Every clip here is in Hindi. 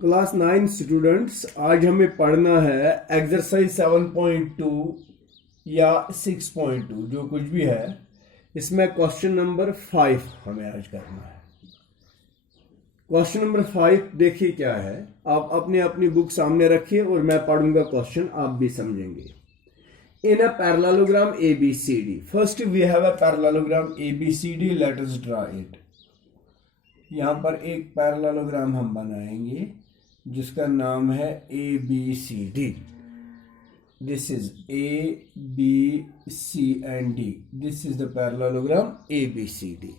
क्लास 9 स्टूडेंट्स, आज हमें पढ़ना है एक्सरसाइज 7.2 या 6.2 जो कुछ भी है। इसमें क्वेश्चन नंबर 5 हमें आज करना है। क्वेश्चन नंबर 5 देखिए क्या है। आप अपनी अपनी बुक सामने रखिए और मैं पढ़ूंगा क्वेश्चन, आप भी समझेंगे। In a parallelogram ABCD, first we have a parallelogram ABCD, let us draw it. यहां पर एक पैरेललोग्राम हम बनाएंगे जिसका नाम है ABCD। This is ABC and D. This is the parallelogram ABCD.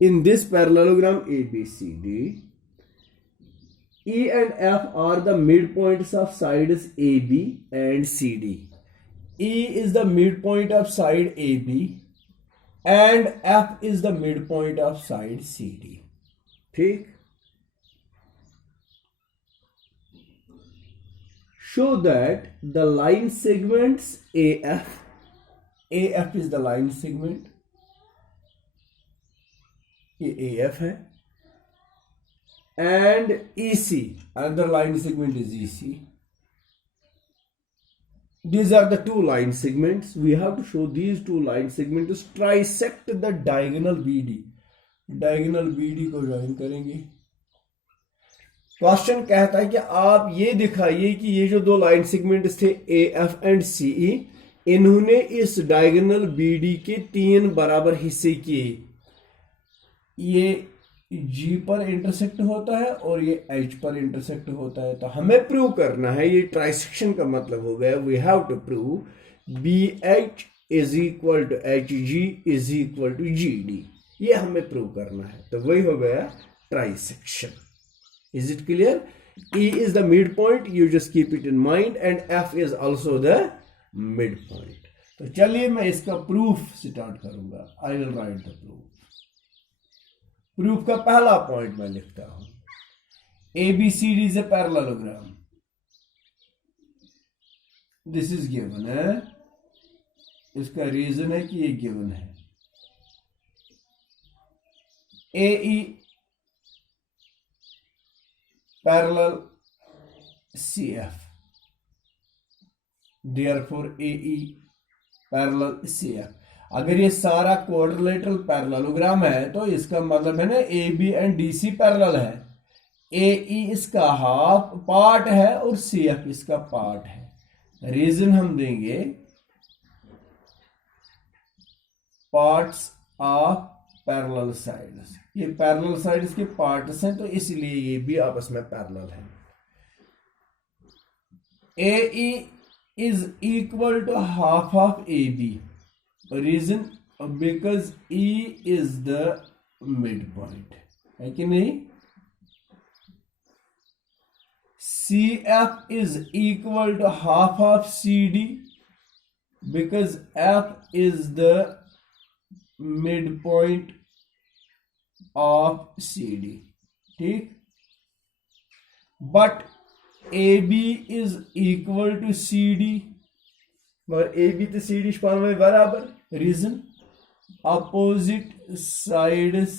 In this parallelogram ABCD, E and F are the midpoints of sides AB and CD. E is the midpoint of side AB and F is the midpoint of side CD. ठीक। Show that the line segments AF is the line segment, ये AF है, and EC, another line segment is EC. These are the two line segments. We have to show these two line segments trisect the diagonal BD. Diagonal BD को ज्वाइन करेंगे। क्वेश्चन कहता है कि आप ये दिखाइए कि ये जो दो लाइन सेगमेंट्स थे AF एंड CE, इन्होंने इस डायगोनल BD के 3 बराबर हिस्से किए। ये G पर इंटरसेक्ट होता है और ये H पर इंटरसेक्ट होता है। तो हमें प्रूव करना है, ये ट्राइसेक्शन का मतलब हो गया। We have to prove BH is equal to HG is equal to GD। ये हमें प्रूव करना है, तो वही हो गया trisection. Is it clear? E is the midpoint, you just keep it in mind, and F is also the midpoint. तो चलिए मैं इसका प्रूफ स्टार्ट करूंगा। I will write the proof. Proof का पहला पॉइंट मैं लिखता हूं। ABCD is a parallelogram. This is given है। इसका रीजन है कि ये गिवन है। AE parallel CF, therefore AE parallel CF। अगर ये सारा क्वाड्रिलेटरल पैरेललोग्राम है तो इसका मतलब है ना AB एंड DC पैरेलल है। AE इसका हाफ पार्ट है और CF इसका पार्ट है। रीजन हम देंगे पार्ट्स ऑफ पैरेलल साइड्स। ये पैरेलल साइड्स के पार्ट्स हैं तो इसलिए ये भी आपस में पैरेलल है। AE is equal to half of AB। Reason because E is the mid point, है कि नहीं। CF is equal to half of CD because F is the midpoint of CD। ठीक, but AB is equal to CD, मगर AB तो CD में बराबर। Reason opposite sides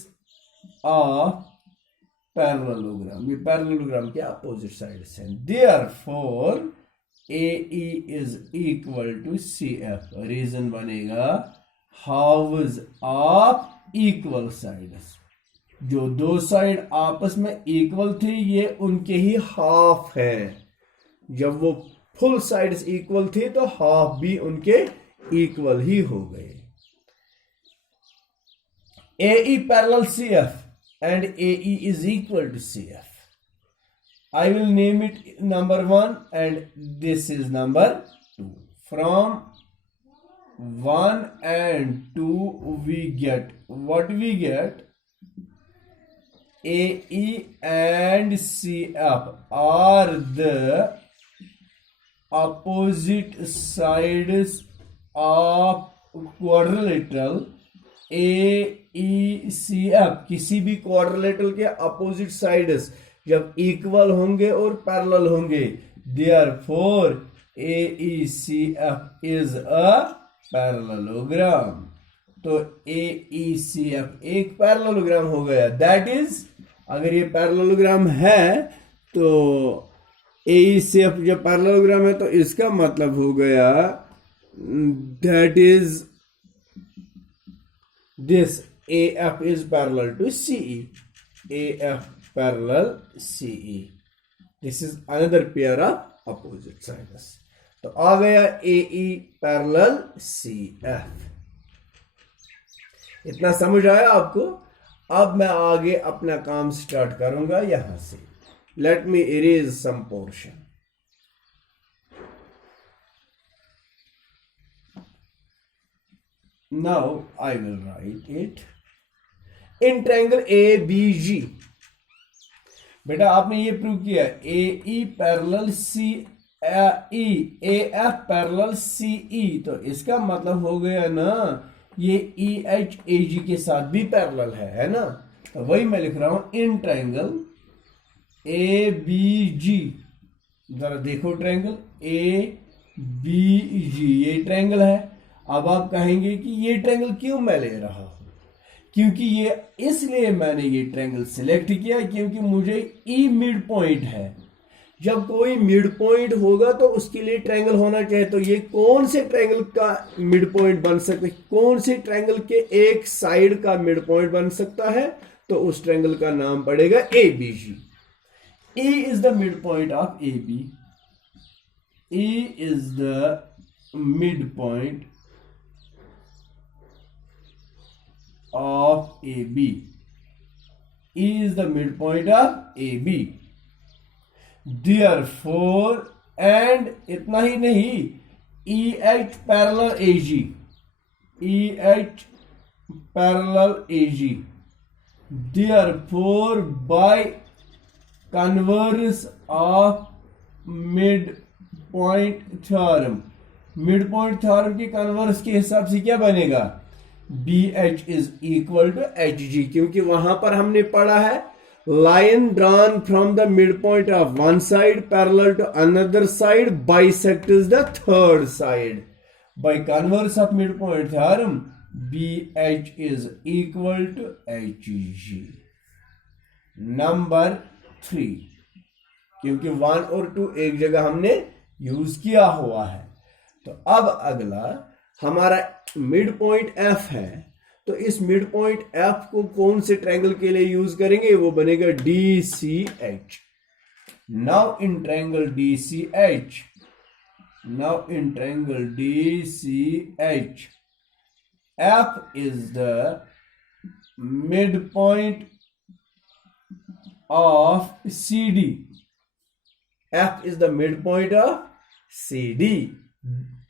of parallelogram, ये पैरेललोग्राम के अपोजिट साइड्स हैं। Therefore AE is equal to CF। Reason बनेगा हाफ्स ऑफ इक्वल साइड्स। जो दो साइड आपस में इक्वल थे ये उनके ही हाफ है। जब वो फुल साइड्स इक्वल थे तो हाफ भी उनके इक्वल ही हो गए। AE parallel CF and AE is equal to CF। I will name it number 1 and this is number 2. From 1 and 2 we get what we get? AE and CF are the opposite sides of quadrilateral AECF। किसी भी क्वाड्रिलेटरल के अपोजिट साइड्स जब इक्वल होंगे और पैरेलल होंगे, therefore AECF is a parallelogram. तो AECF एक पैरेललोग्राम हो गया। दैट इज, अगर ये पैरेललोग्राम है तो ए से एफ जब पैरेललोग्राम है तो इसका मतलब हो गया that is this A F is parallel to CE, A F parallel CE, this is another pair of opposite sides. तो आ गया ए ई पैरेलल सी एफ। इतना समझ आया आपको? अब मैं आगे अपना काम स्टार्ट करूंगा यहां से। Let me erase some portion. Now I will write it in triangle A B G. बेटा आपने ये प्रूव किया A E parallel C E, A F parallel C E, तो इसका मतलब हो गया ना ये ई एच ए जी के साथ भी पैरेलल है ना? तो वही मैं लिख रहा हूं इन ट्रायंगल ए बी जी। जरा देखो ट्रायंगल ए बी जी, ये ट्रायंगल है। अब आप कहेंगे कि ये ट्रायंगल क्यों मैं ले रहा हूं? क्योंकि ये इसलिए मैंने ये ट्रायंगल सिलेक्ट किया क्योंकि मुझे ई मिड पॉइंट है। जब कोई मिड पॉइंट होगा तो उसके लिए ट्रायंगल होना चाहिए। तो ये कौन से ट्रायंगल का मिड पॉइंट बन सकता है? कौन से ट्रायंगल के एक साइड का मिड पॉइंट बन सकता है? तो उस ट्रायंगल का नाम पड़ेगा A B G. A is the mid point of A B, A is the mid point of AB. E is the midpoint of AB. Therefore, and इतना ही नहीं, EH parallel AG, EH parallel AG. Therefore, by converse of midpoint theorem, midpoint theorem के कन्वर्स के हिसाब से क्या बनेगा? BH is equal to HG, क्योंकि वहां पर हमने पढ़ा है line drawn from the mid point of one side parallel to another side bisects the third side. By converse of mid point theorem BH is equal to HG। Number 3, क्योंकि 1 और 2 एक जगह हमने यूज किया हुआ है। तो अब अगला हमारा मिड पॉइंट एफ है, तो इस मिड पॉइंट एफ को कौन से ट्रायंगल के लिए यूज करेंगे? वो बनेगा D C H. Now in triangle D C H, now in triangle D C H, F is the mid point of C D, F is the mid point of C D.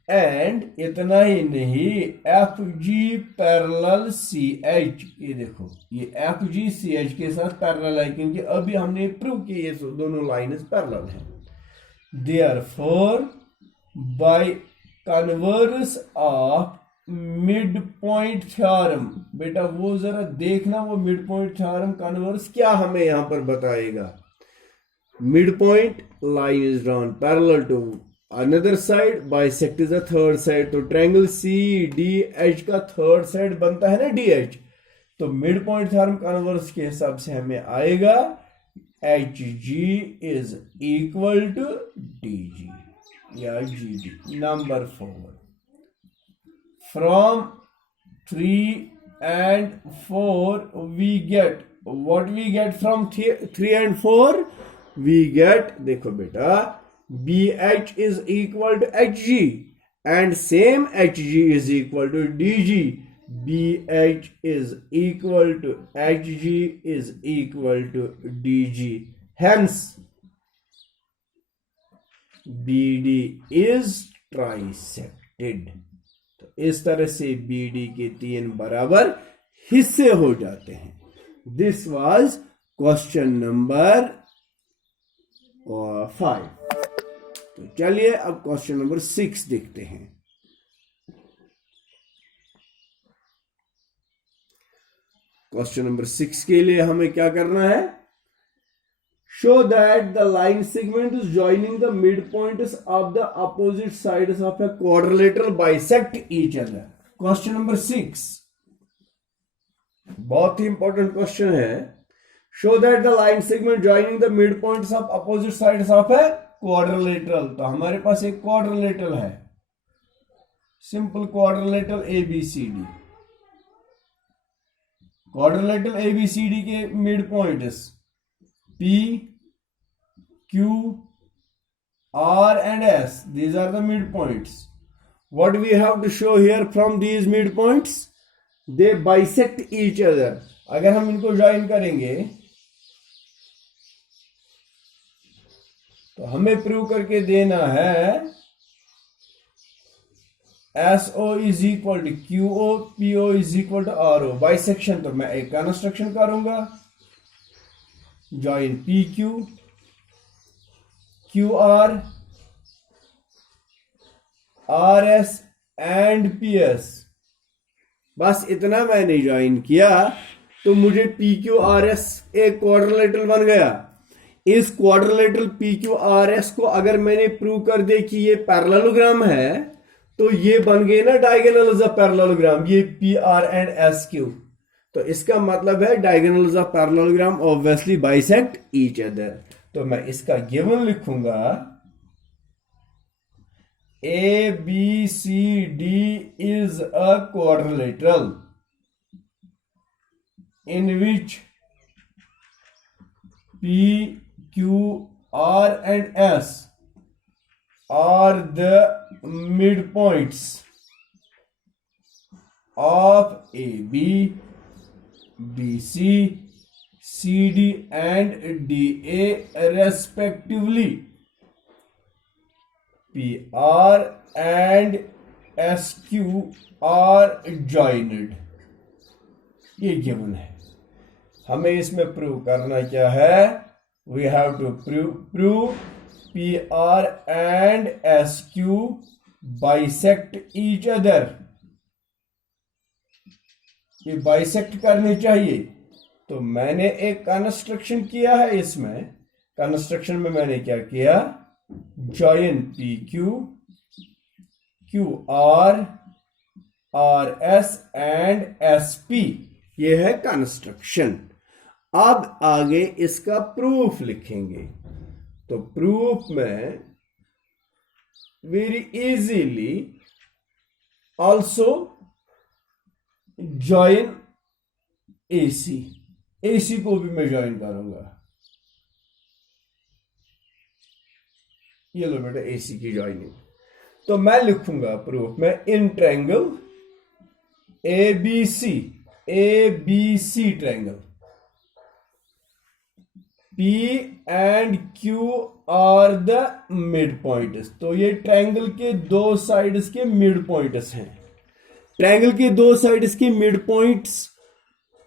And इतना ही नहीं, F G parallel C H, ये देखो ये एफ जी सी एच के साथ पैरेलल है क्योंकि अभी हमने प्रूव किया ये दोनों लाइन्स पैरेलल हैं। Therefore by converse of mid point theorem, बेटा वो जरा देखना वो मिड पॉइंट थ्योरम कन्वर्स क्या हमें यहां पर बताएगा। Mid point line is drawn parallel to another side bisects the third side. तो ट्रायंगल सी डी एच का थर्ड साइड बनता है ना डी एच। तो मिड पॉइंट थ्योरम कन्वर्स के हिसाब से हमें आएगा H G is equal to D G या G D. Number 4, from 3 and 4 we get what? We get from 3 and 4 we get, देखो बेटा, BH is equal to HG and same HG is equal to DG. BH is equal to HG is equal to DG. Hence, BD is trisected. तो इस तरह से BD के 3 बराबर हिस्से हो जाते हैं। This was question number 5। तो चलिए अब क्वेश्चन नंबर 6 देखते हैं। क्वेश्चन नंबर 6 के लिए हमें क्या करना है? Show that the line segment is joining the mid points of the opposite sides of a quadrilateral bisect each other. Question number 6 बहुत ही इंपॉर्टेंट क्वेश्चन है। Show that the line segment joining the mid points of opposite sides of a quadrilateral. तो हमारे पास एक क्वाड्रिलेटरल है, simple quadrilateral ABCD। Quadrilateral ABCD के mid points P, Q, R and S, these are the midpoints. What we have to show here from these midpoints? They bisect each other. अगर हम इनको ज्वाइन करेंगे तो हमें प्रूव करके देना है SO is equal to QO, PO is equal to RO। Bisection तो मैं एक कंस्ट्रक्शन करूंगा, join PQ, QR, RS and PS। बस इतना मैंने ज्वाइन किया तो मुझे PQRS एक क्वाड्रिलेटरल बन गया। इस क्वाड्रिलेटरल PQRS को अगर मैंने प्रूव कर दे कि ये पैरेललोग्राम है तो ये बन गए ना डायगोनल्स ऑफ पैरेललोग्राम, ये PR एंड SQ। तो इसका मतलब है diagonals of parallelogram obviously bisect each other. तो मैं इसका गिवन लिखूंगा ABCD is a quadrilateral in which P, Q, R and S are the midpoints of AB, BC, CD and DA respectively। PR and SQ are joined। ये गिवन है, हमें इसमें प्रूव करना क्या है? We have to prove PR and SQ bisect each other. ये बाइसेक्ट करने चाहिए। तो मैंने एक कंस्ट्रक्शन किया है, इसमें कंस्ट्रक्शन में मैंने क्या किया? Join PQ, QR, RS and SP। ये है कंस्ट्रक्शन। अब आगे इसका प्रूफ लिखेंगे। तो प्रूफ में very easily also join AC को भी मैं ज्वाइन करूंगा। ये लो बेटा AC की ज्वाइनिंग। तो मैं लिखूंगा प्रूफ में in triangle ABC triangle P and Q are the mid points. तो ये ट्रायंगल के दो साइड्स के मिड पॉइंट्स हैं। ट्रायंगल के दो साइड्स के मिड पॉइंट्स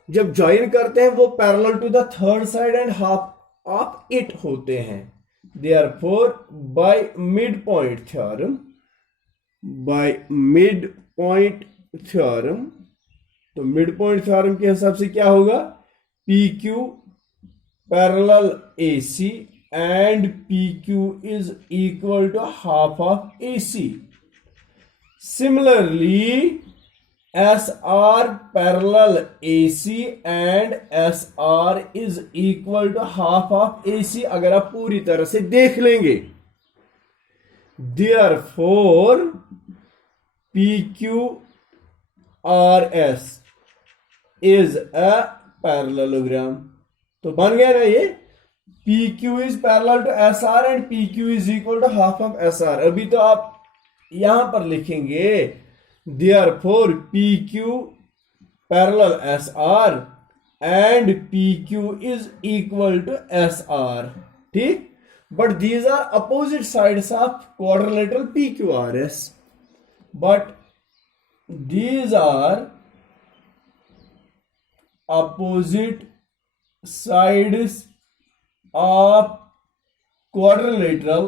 जब ज्वाइन करते हैं वो parallel to the third side and half of it होते हैं। Therefore, by midpoint theorem, तो midpoint theorem के हिसाब से क्या होगा? PQ parallel AC and PQ is equal to half of AC. Similarly, SR parallel AC and SR is equal to half of AC। अगर आप पूरी तरह से देख लेंगे, therefore PQRS is a parallelogram। तो बन गया ना ये, PQ is parallel to SR and PQ is equal to half of SR। अभी तो आप यहां पर लिखेंगे therefore PQ parallel SR and PQ is equal to SR। ठीक, but these are opposite sides of quadrilateral PQRS, but these are opposite sides of quadrilateral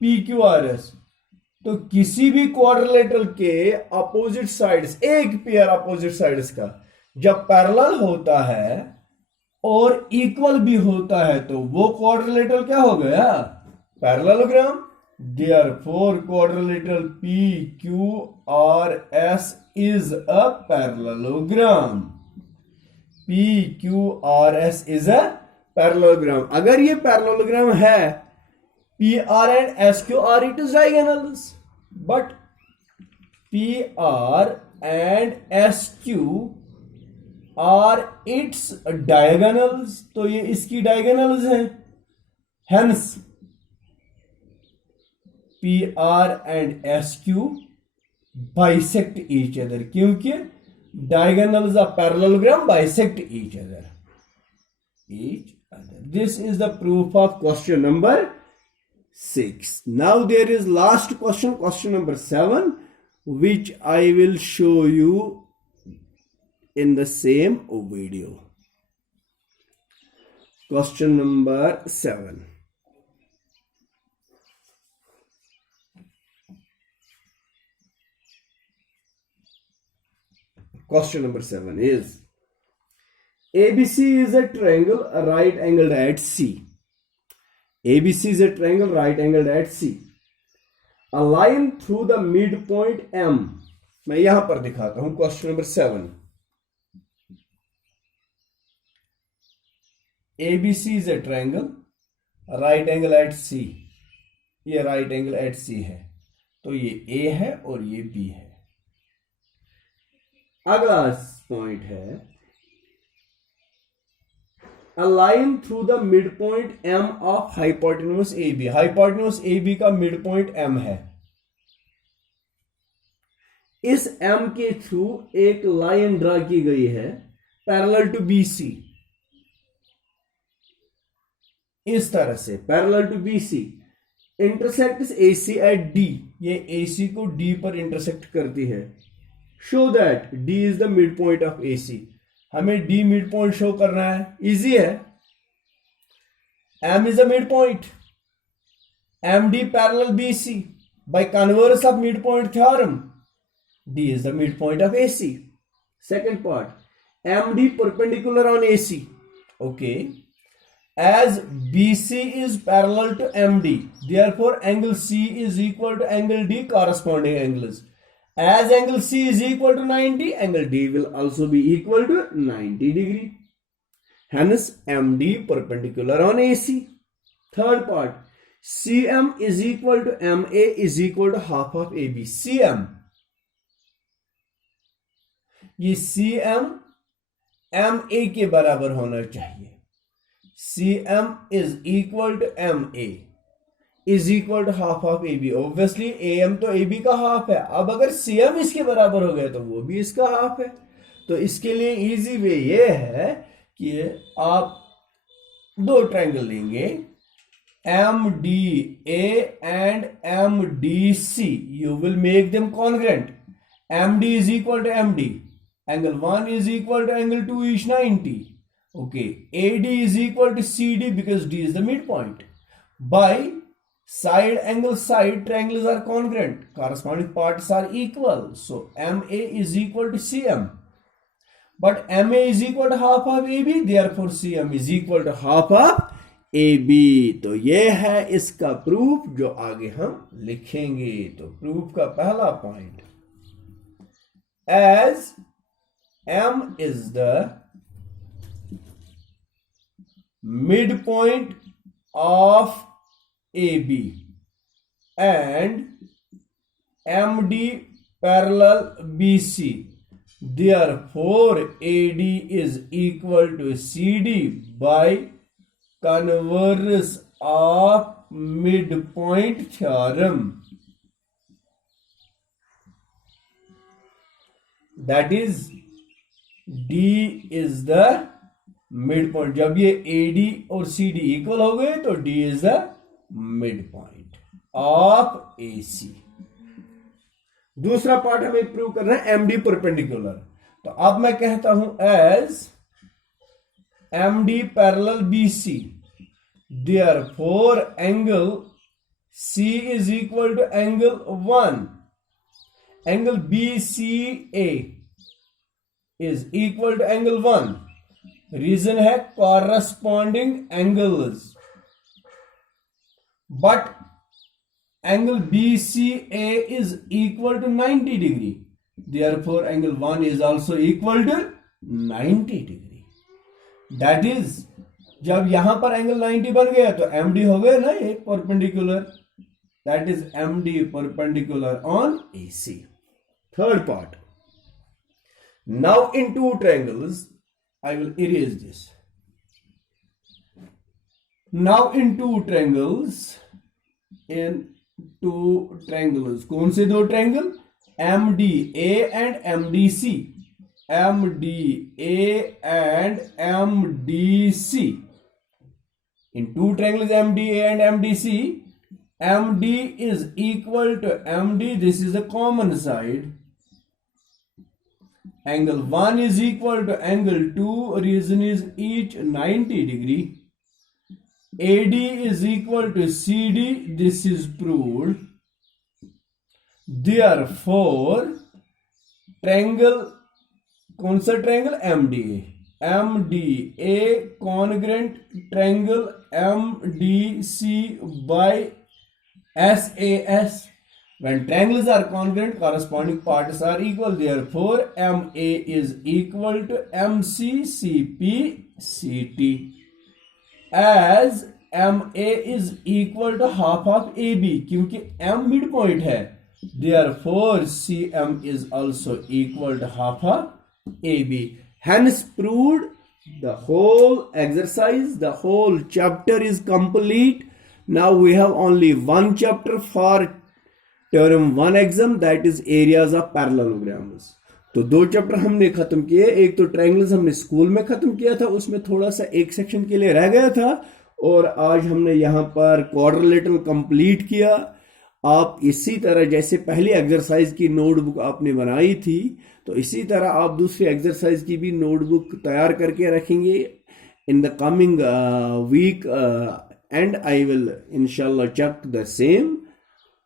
PQRS। तो किसी भी क्वाड्रिलेटरल के अपोजिट साइड्स, एक पेयर अपोजिट साइड्स का जब पैरेलल होता है और इक्वल भी होता है तो वो क्वाड्रिलेटरल क्या हो गया? Parallelogram. Therefore quadrilateral PQRS is a parallelogram. PQRS is a parallelogram. अगर ये parallelogram है, PR and SQR, it is diagonals. But PR and SQ are its diagonals. तो ये इसकी diagonals हैं. Hence PR and SQ bisect each other, क्योंकि diagonals of parallelogram bisect each other. This is the proof of question number 6. Now there is last question, question number 7, which I will show you in the same video. Question number 7. Question number 7 is, ABC is a triangle right angled at C. ABC is a triangle right angled at C. A line through the midpoint M. मैं यहां पर दिखाता हूं question number 7. ABC is a triangle right angle at C. ये right angle at C है, तो ये A है और ये B है. अगला पॉइंट है, a line through the midpoint M of hypotenuse AB. hypotenuse AB का midpoint M है. इस M के थ्रू एक लाइन ड्रा की गई है पैरेलल टू BC. इस तरह से parallel to BC, intersects AC at D. ये AC को D पर इंटरसेक्ट करती है. Show that D is the midpoint of AC. हमें D midpoint शो करना है. इजी है. M is the midpoint. MD parallel BC. By converse of midpoint theorem, D is the midpoint of AC. Second part, MD perpendicular on AC. Okay. As BC is parallel to MD, therefore angle C is equal to angle D, corresponding angles. As angle C is equal to 90, angle D will also be equal to 90 degree. Hence, MD perpendicular on AC. Third part, CM is equal to MA is equal to half of AB. CM, ये CM MA के बराबर होना चाहिए. CM is equal to MA is equal to half of AB. Obviously AM तो AB का हाफ है. अब अगर CM इसके बराबर हो गया तो वो भी इसका हाफ है. तो इसके लिए इजी वे ये है कि आप दो ट्रायंगल लेंगे, MDA and MDC. You will make them congruent. MD is equal to MD. Angle 1 is equal to angle 2 is 90. Okay. AD is equal to CD because D is the midpoint. By side angle side triangles are congruent, corresponding parts are equal, so MA is equal to CM, but MA is equal to half of AB, therefore CM is equal to half of AB. तो ये है इसका प्रूफ जो आगे हम लिखेंगे. तो प्रूफ का पहला point, as M is the midpoint of AB and MD parallel BC, therefore AD is equal to CD by converse of midpoint theorem. That is, D is the midpoint. जब ये AD और CD इक्वल हो गए तो D is the midpoint of AC. दूसरा पार्ट हमें प्रूव करना है MD परपेंडिकुलर. तो अब मैं कहता हूं as MD parallel BC, therefore angle C is equal to angle 1. Angle BCA is equal to angle 1. Reason है corresponding angles, but angle BCA is equal to 90 degree. Therefore, angle 1 is also equal to 90 degree. That is जब यहां पर एंगल 90 बन गया तो MD हो गया ना एक perpendicular, that is MD perpendicular on AC. Third part. Now in two triangles, I will erase this. Now in two triangles, कौन से दो triangle? MDA and MDC. MDA and MDC. In two triangles MDA and MDC, MD is equal to MD. This is the common side. Angle 1 is equal to angle 2. Reason is each 90 degree. AD is equal to CD. This is proved. Therefore, triangle, कौन सा triangle? MDA. MDA congruent triangle MDC by SAS. When triangles are congruent, corresponding parts are equal. Therefore, MA is equal to MC CP CT. As MA is equal to half of AB, क्योंकि M midpoint है. Therefore, CM is also equal to half of AB. Hence proved. The whole exercise, the whole chapter is complete. Now we have only one chapter for theorem 1 exam, that is areas of parallelograms. तो दो चैप्टर हमने खत्म किए. एक तो ट्रायंगल्स हमने स्कूल में खत्म किया था, उसमें थोड़ा सा एक सेक्शन के लिए रह गया था, और आज हमने यहाँ पर क्वाड्रिलेटरल कंप्लीट किया. आप इसी तरह जैसे पहली एक्सरसाइज की नोटबुक आपने बनाई थी, तो इसी तरह आप दूसरी एक्सरसाइज की भी नोटबुक तैयार करके रखेंगे in the coming week, and I will इंशाल्लाह चेक द सेम.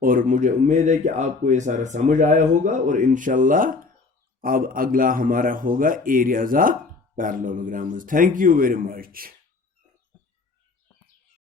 और मुझे उम्मीद है कि आपको ये सारा समझ आया होगा, और इंशाल्लाह अब अगला हमारा होगा areas of parallelograms. Thank you very much.